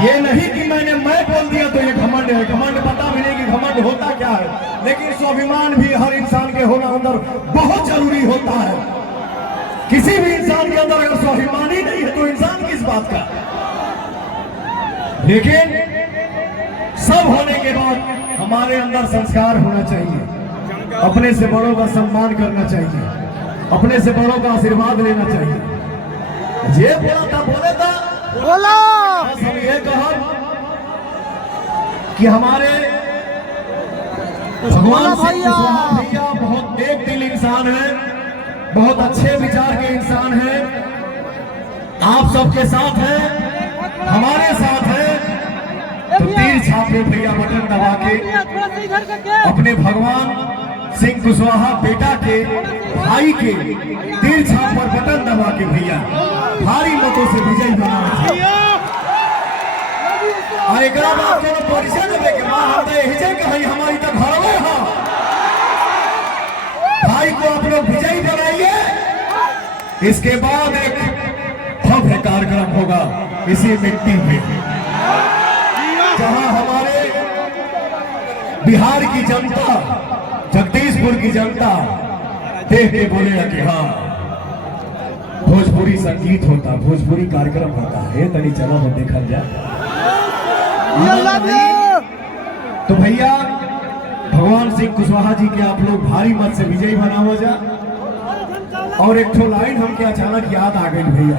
ये नहीं कि मैं बोल दिया तो ये घमंड है। घमंड पता भी नहीं कि घमंड होता क्या है, लेकिन स्वाभिमान भी हर इंसान के होना अंदर बहुत जरूरी होता है। किसी भी इंसान के अंदर अगर स्वाभिमान ही नहीं है तो इंसान किस बात का। लेकिन सब होने के बाद हमारे अंदर संस्कार होना चाहिए, अपने से बड़ों का सम्मान करना चाहिए, अपने से बड़ों का आशीर्वाद लेना चाहिए। ये बोला था बोला हम ये कहा कि हमारे भगवान भैया बहुत नेक दिल इंसान है, बहुत अच्छे विचार के इंसान है। आप सबके साथ है, हमारे साथ है, तो तीर छापे भैया बटन दबा के अपने भगवान सिंह कुशवाहा बेटा के भाई के तीर छाप पर बटन दबा के भैया भारी मतों से विजयी बनाना चाहिए। और एक बात को परिचय देवे के बाद हिजे कहीं हमारी तो घर में हाँ भाई को आप लोग विजयी बनाइए। इसके बाद एक भव्य कार्यक्रम होगा इसी मिट्टी में, जहां हमारे बिहार की जनता, जगदीशपुर की जनता देख के बोलेगा कि हाँ भोजपुरी संगीत होता, भोजपुरी कार्यक्रम होता है। तनी चलो वो देखा जाए। तो भैया भगवान सिंह कुशवाहा जी के आप लोग भारी मत से विजयी बनाओ जा। और एक ठो लाइन हमके अचानक याद आ गई भैया,